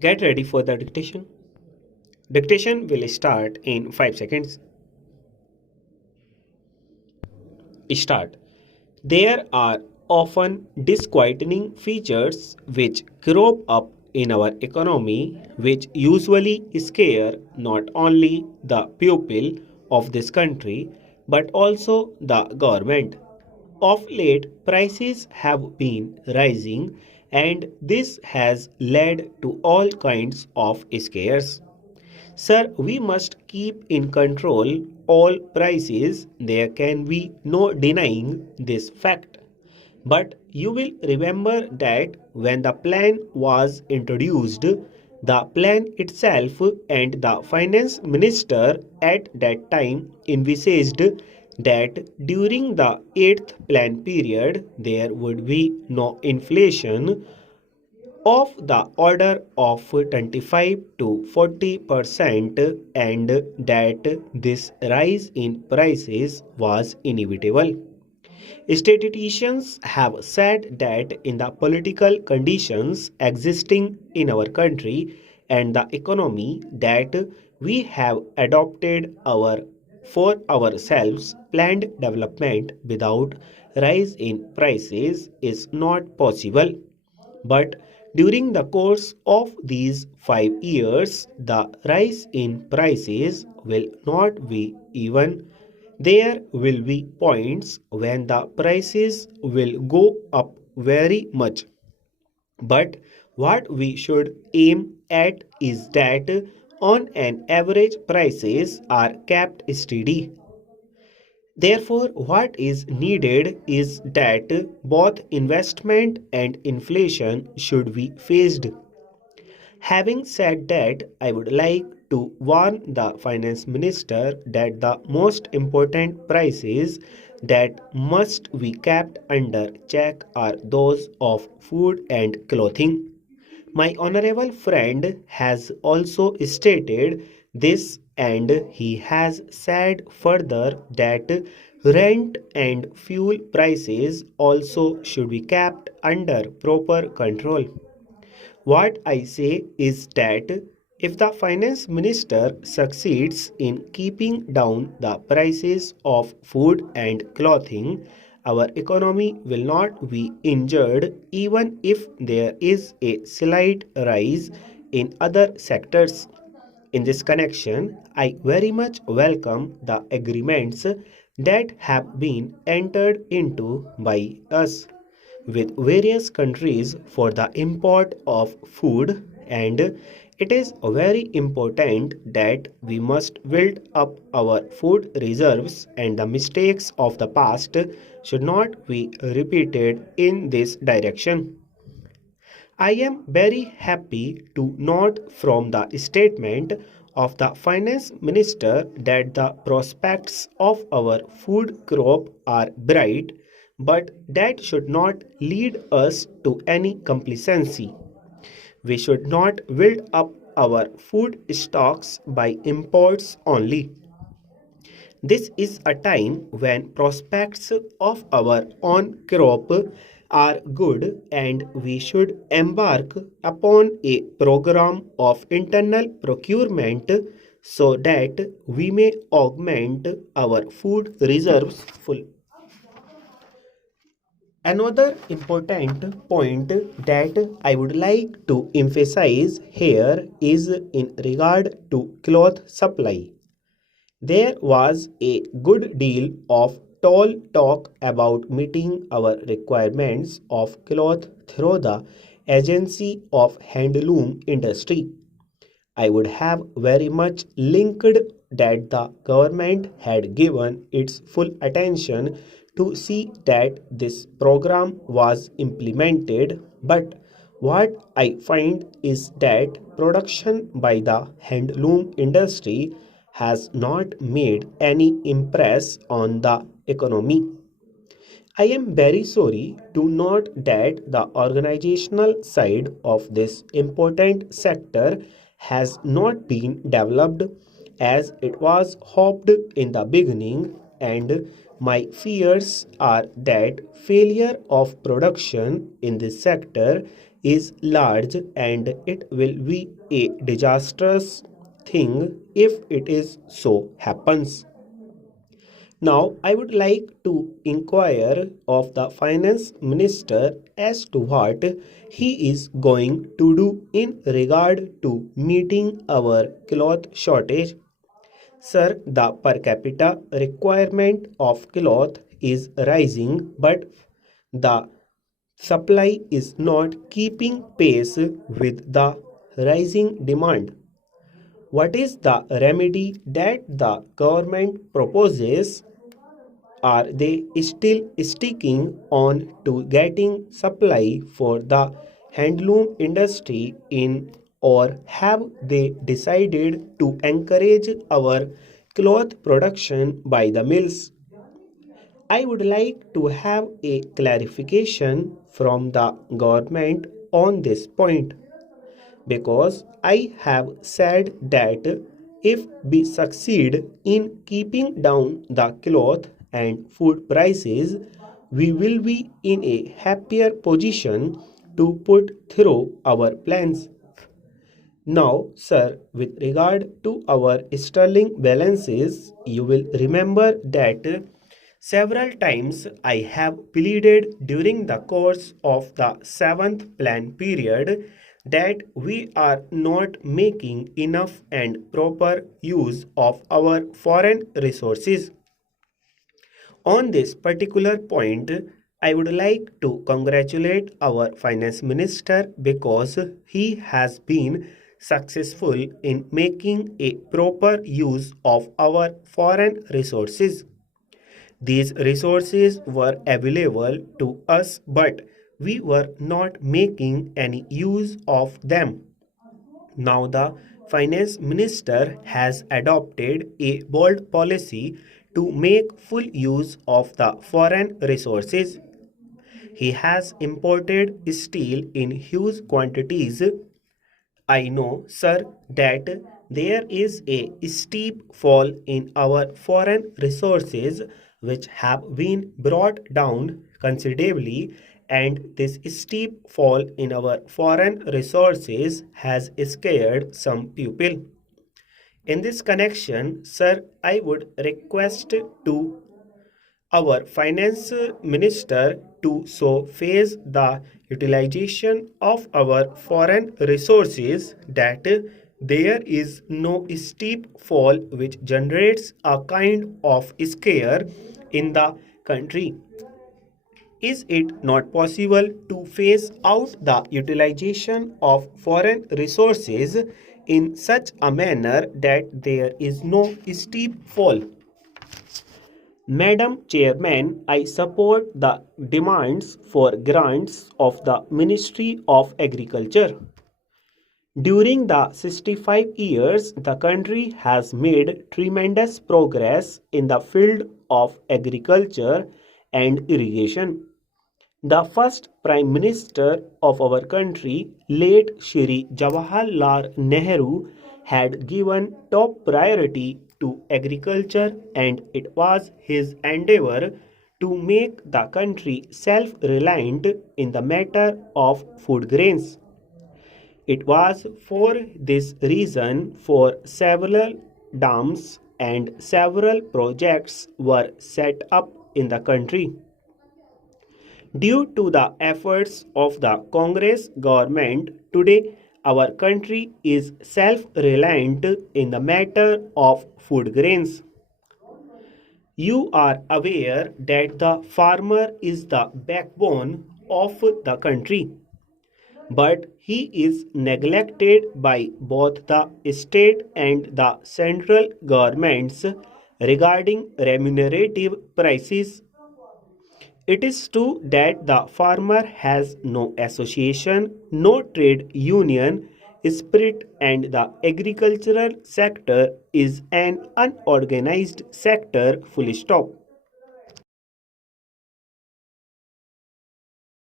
Get ready for the dictation. Dictation will start in 5 seconds. Start. There are often disquieting features which crop up in our economy which usually scare not only the people of this country but also the government. Of late, prices have been rising, and this has led to all kinds of scares. Sir, we must keep in control all prices. There can be no denying this fact. But you will remember that when the plan was introduced, the plan itself and the finance minister at that time envisaged that during the 8th plan period there would be no inflation of the order of 25 to 40% and that this rise in prices was inevitable. Statisticians have said that in the political conditions existing in our country and the economy that we have adopted our for ourselves planned development without rise in prices is not possible. But during the course of these 5 years, the rise in prices will not be even. There will be points when the prices will go up very much. But what we should aim at is that on an average prices are kept steady. Therefore, what is needed is that both investment and inflation should be faced. Having said that, I would like to warn the finance minister that the most important prices that must be kept under check are those of food and clothing. My honorable friend has also stated this, and he has said further that rent and fuel prices also should be kept under proper control. What I say is that if the finance minister succeeds in keeping down the prices of food and clothing, our economy will not be injured even if there is a slight rise in other sectors. In this connection, I very much welcome the agreements that have been entered into by us with various countries for the import of food, and it is very important that we must build up our food reserves and the mistakes of the past should not be repeated in this direction. I am very happy to note from the statement of the finance minister that the prospects of our food crop are bright, but that should not lead us to any complacency. We should not build up our food stocks by imports only. This is a time when prospects of our own crop are good, and we should embark upon a program of internal procurement so that we may augment our food reserves full. Another important point that I would like to emphasize here is in regard to cloth supply. There was a good deal of tall talk about meeting our requirements of cloth through the agency of handloom industry. I would have very much linked that the government had given its full attention to see that this program was implemented, but what I find is that production by the handloom industry has not made any impress on the economy. I am very sorry to note that the organizational side of this important sector has not been developed as it was hoped in the beginning, and my fears are that failure of production in this sector is large and it will be a disastrous thing if it is so happens. Now, I would like to inquire of the finance minister as to what he is going to do in regard to meeting our cloth shortage. Sir, the per capita requirement of cloth is rising, but the supply is not keeping pace with the rising demand. What is the remedy that the government proposes? Are they still sticking on to getting supply for the handloom industry in, or have they decided to encourage our cloth production by the mills? I would like to have a clarification from the government on this point, because I have said that if we succeed in keeping down the cloth and food prices, we will be in a happier position to put through our plans. Now, sir, with regard to our sterling balances, you will remember that several times I have pleaded during the course of the 7th plan period that we are not making enough and proper use of our foreign resources. On this particular point, I would like to congratulate our finance minister because he has been successful in making a proper use of our foreign resources. These resources were available to us, but we were not making any use of them. Now, the finance minister has adopted a bold policy to make full use of the foreign resources. He has imported steel in huge quantities. I know, sir, that there is a steep fall in our foreign resources which have been brought down considerably, and this steep fall in our foreign resources has scared some people. In this connection, sir, I would request to our finance minister to so phase the utilization of our foreign resources that there is no steep fall which generates a kind of scare in the country. Is it not possible to phase out the utilization of foreign resources in such a manner that there is no steep fall? Madam Chairman, I support the demands for grants of the Ministry of Agriculture. During the 65 years, the country has made tremendous progress in the field of agriculture and irrigation. The first Prime Minister of our country, late Shri Jawaharlal Nehru, had given top priority to agriculture, and it was his endeavor to make the country self-reliant in the matter of food grains. It was for this reason for several dams and several projects were set up in the country. Due to the efforts of the Congress government, today our country is self-reliant in the matter of food grains. You are aware that the farmer is the backbone of the country, but he is neglected by both the state and the central governments regarding remunerative prices. It is true that the farmer has no association, no trade union spirit, and the agricultural sector is an unorganized sector, full stop.